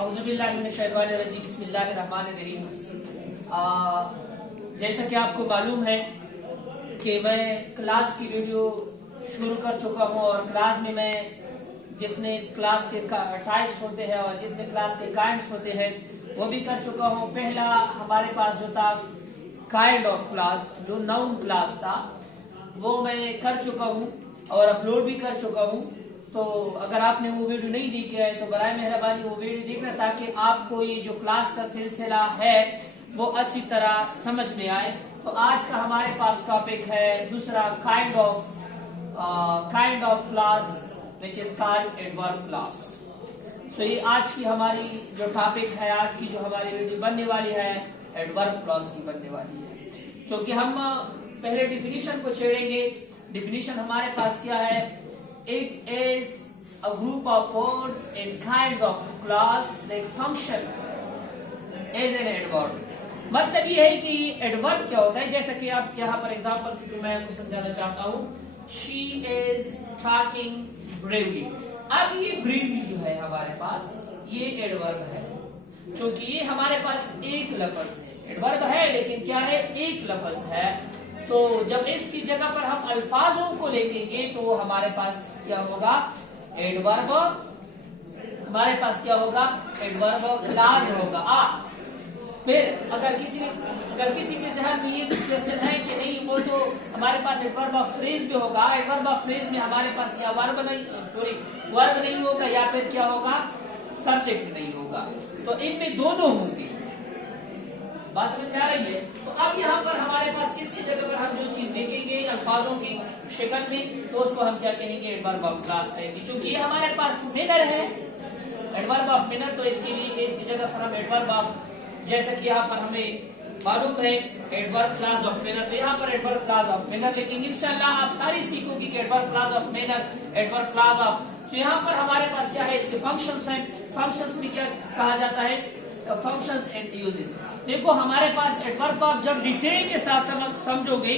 औज़ुबिल्लाहिमिनश्शैतानिर्रजीम बिस्मिल्लाहिर्रहमानिर्रहीम। जैसा कि आपको मालूम है कि मैं क्लास की वीडियो शुरू कर चुका हूं और क्लास में मैं जितने क्लास के टाइप्स होते हैं और जितने क्लास के काइंड्स होते हैं वो भी कर चुका हूं। पहला हमारे पास जो था काइंड ऑफ क्लास, जो नाउन क्लास था, वो मैं कर चुका हूं और अपलोड भी कर चुका हूं। तो अगर आपने वो वीडियो नहीं देखी है तो बराए मेहरबानी वो वीडियो देखना, ताकि आपको ये जो क्लास का सिलसिला है वो अच्छी तरह समझ में आए। तो आज का हमारे पास टॉपिक है दूसरा kind of class which is called adverb class. तो ये आज की हमारी जो टॉपिक है, आज की जो हमारी वीडियो बनने वाली है एडवर्ब क्लास की बनने वाली है। क्योंकि हम पहले डिफिनीशन को छेड़ेंगे। डिफिनीशन हमारे पास क्या है? It is a group of words in kind of class that function as an adverb। मतलब ये है कि एडवर्ब क्या होता है। जैसा कि आप यहाँ पर एग्जांपल के थ्रू मैं आपको समझाना चाहता हूँ। She is talking bravely। अब ये bravely जो है हमारे पास ये एडवर्ब है, क्योंकि ये हमारे पास एक लफ्ज है। एडवर्ब है लेकिन क्या है? एक लफ्ज है। तो जब इसकी जगह पर हम अल्फाजों को लेंगे तो हमारे पास क्या होगा? एडवर्ब। हमारे पास क्या होगा? एडवर्ब क्लास होगा। फिर अगर किसी के जहन में ये क्वेश्चन है कि नहीं, वो तो हमारे पास एडवर्ब ऑफ फ्रेज भी होगा। एडवर्ब ऑफ फ्रेज में हमारे पास या वर्ब नहीं होगा या फिर क्या होगा? सब्जेक्ट नहीं होगा। तो इनमें दोनों होंगे। बात समझ में आ रही है? तो अब यहाँ पर हमारे पास इसकी जगह पर हम जो चीज देखेंगे अल्फाजों की शक्ल में, तो उसको हम क्या कहेंगे? एडवर्ब ऑफ क्लास कहेंगे। क्योंकि ये हमारे पास मिनर है, एडवर्ब ऑफ मिनर। तो इसके लिए इसकी जगह पर हम एडवर्ब ऑफ, जैसे कि यहाँ पर हमें मालूम है एडवर्ब क्लास ऑफ मिनर, तो यहाँ पर एडवर्ब क्लास ऑफ मिनर। लेकिन इंशाल्लाह आप सारी सीखोगे कि adverb class of manner, adverb class of. तो यहाँ पर हमारे पास क्या है? इसके फंक्शंस हैं। फंक्शंस में क्या कहा जाता है? Functions and uses. देखो हमारे पास एडवर्ब को आप जब डिटेल के साथ समझोगे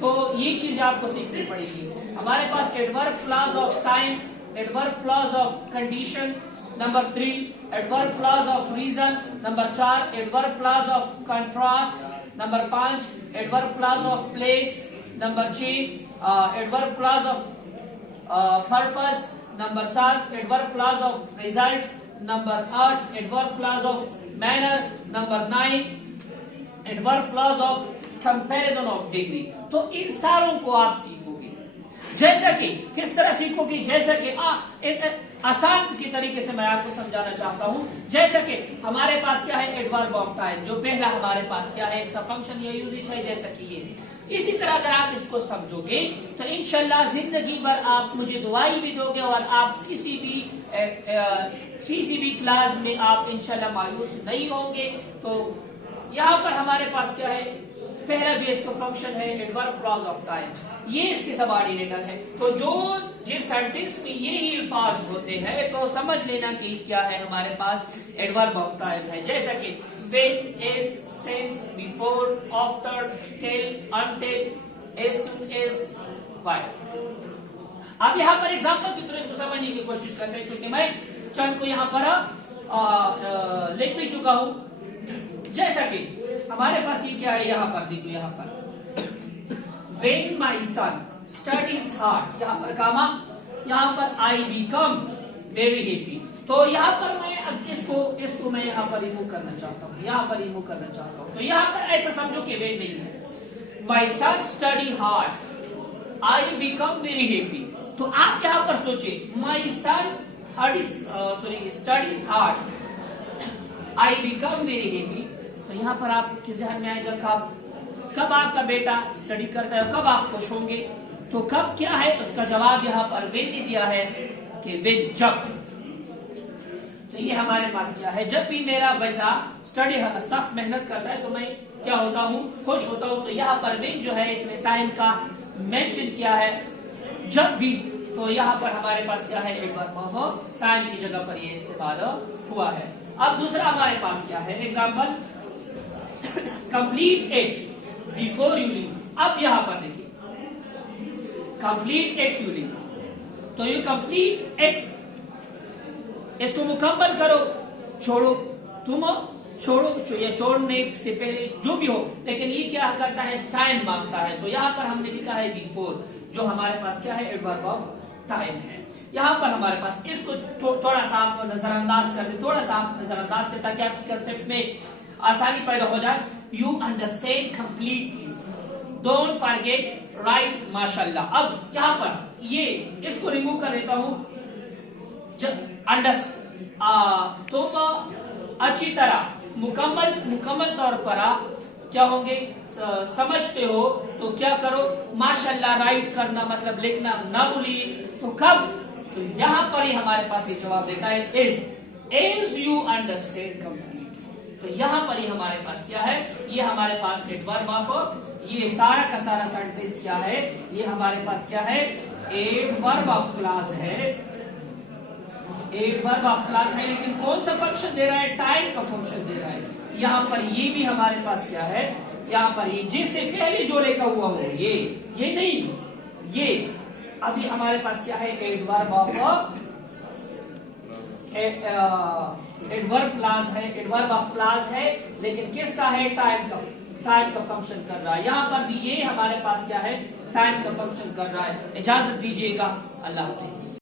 तो ये चीज आपको सीखनी पड़ेगी। हमारे पास adverb class of time, adverb class of condition, number 3 adverb class of reason, number 4 adverb class of contrast, number 5 adverb class of place, number 6 adverb class of purpose, number 7 adverb class of result, number 8 adverb class of manner, number 9 adverb class of comparison of degree. तो इन सारों को आप सीखोगे। जैसा कि किस तरह सीखोगे? जैसा कि आसान की तरीके से मैं आपको समझाना चाहता हूं। जैसा कि हमारे पास क्या है? एडवर्ब ऑफ टाइम, जो पहला हमारे पास क्या है? इसका फंक्शन या यूजेज है, जैसा कि ये। इसी तरह अगर आप इसको समझोगे तो इंशाल्लाह जिंदगी भर आप मुझे दुआई भी दोगे और आप किसी भी क्लास में आप इंशाल्लाह मायूस नहीं होंगे। तो यहाँ पर हमारे पास क्या है? पहला जो इसका फंक्शन है एडवर्ब क्लॉज ऑफ टाइम, ये इसके सबऑर्डिनेटर है। तो जिस सेंटेंस में ये ही अल्फाज होते हैं तो समझ लेना कि क्या है? हमारे पास एडवर्ब ऑफ टाइम है। जैसा कि with, is, since, before, after, till, until, as soon as, while। अब यहाँ पर एग्जाम्पल की तरह इसको समझने की कोशिश करते हैं, क्योंकि मैं चंद को यहाँ पर लिख भी चुका हूँ। जैसा कि हमारे पास ये क्या है? यहाँ पर देखो, यहाँ पर when my son studies hard, यहाँ पर कामा, यहाँ पर I become very happy। तो यहाँ पर मैं इसको मैं यहाँ पर रिमूव करना चाहता हूँ, यहाँ पर रिमूव करना चाहता हूँ। तो यहाँ पर ऐसा समझो कि वेन नहीं है। My son study hard, I become very happy। तो आप यहाँ पर सोचिए, my son studies hard, I become very happy। तो यहाँ पर आपके ज़हन में आएगा कब आपका बेटा स्टडी करता है, कब आप खुश होंगे। तो कब क्या है? उसका जवाब यहाँ पर वेन ने दिया है कि वेन, जब। तो ये हमारे पास क्या है? जब भी मेरा बेटा स्टडी सख्त मेहनत करता है तो मैं क्या होता हूँ? खुश होता हूँ। तो यहाँ पर वेन जो है इसमें टाइम का मेंशन किया है, जब भी। तो यहाँ पर हमारे पास क्या है? एडवर्ब ऑफ टाइम की जगह पर ये इस्तेमाल हुआ है। अब दूसरा हमारे पास क्या है? Example, complete it before you leave. अब यहाँ पर देखिए, कंप्लीट इट यू लीव। तो यू कंप्लीट इट, इसको मुकम्मल करो छोड़ो, तुम छोड़ो, या छोड़ने से पहले जो भी हो, लेकिन ये क्या करता है, टाइम मांगता है। तो यहाँ पर हमने लिखा है बिफोर, जो हमारे पास क्या है, एडवर्ब ऑफ टाइम है। यहाँ पर हमारे पास इसको थोड़ा सा आप नजरअंदाज कर दे, थोड़ा सा आप नजरअंदाज करें ताकि आपके कंसेप्ट में आसानी पैदा हो जाए। You understand completely, don't forget, right माशाल्लाह। अब यहाँ पर ये इसको रिमूव कर देता हूं। तुम अच्छी तरह मुकम्मल तौर पर क्या होंगे, समझते हो, तो क्या करो, माशाल्लाह राइट करना मतलब लिखना ना भूलिए। तो कब, तो यहाँ पर ही हमारे पास ये जवाब देता है इज यू अंडरस्टैंड कंप्लीट। तो यहाँ पर ही हमारे पास क्या है, ये हमारे पास एडवर्ब ऑफ, ये सारा का सारा सेंटेंस क्या है, ये हमारे पास क्या है, एडवर्ब ऑफ क्लास है। एडवर्ब ऑफ क्लास है, लेकिन कौन सा फंक्शन दे रहा है, टाइम का फंक्शन दे रहा है। यहाँ पर ये भी हमारे पास क्या है, यहाँ पर ये जिससे पहले जो लिखा हुआ हो, ये नहीं, ये अभी हमारे पास क्या है, एडवर्ब ऑफ एडवर्ब क्लास है, एडवर्ब ऑफ क्लास है, लेकिन किसका है, टाइम का फंक्शन कर रहा है। यहाँ पर भी ये हमारे पास क्या है, टाइम का फंक्शन कर रहा है। इजाजत दीजिएगा, अल्लाह हाफिज।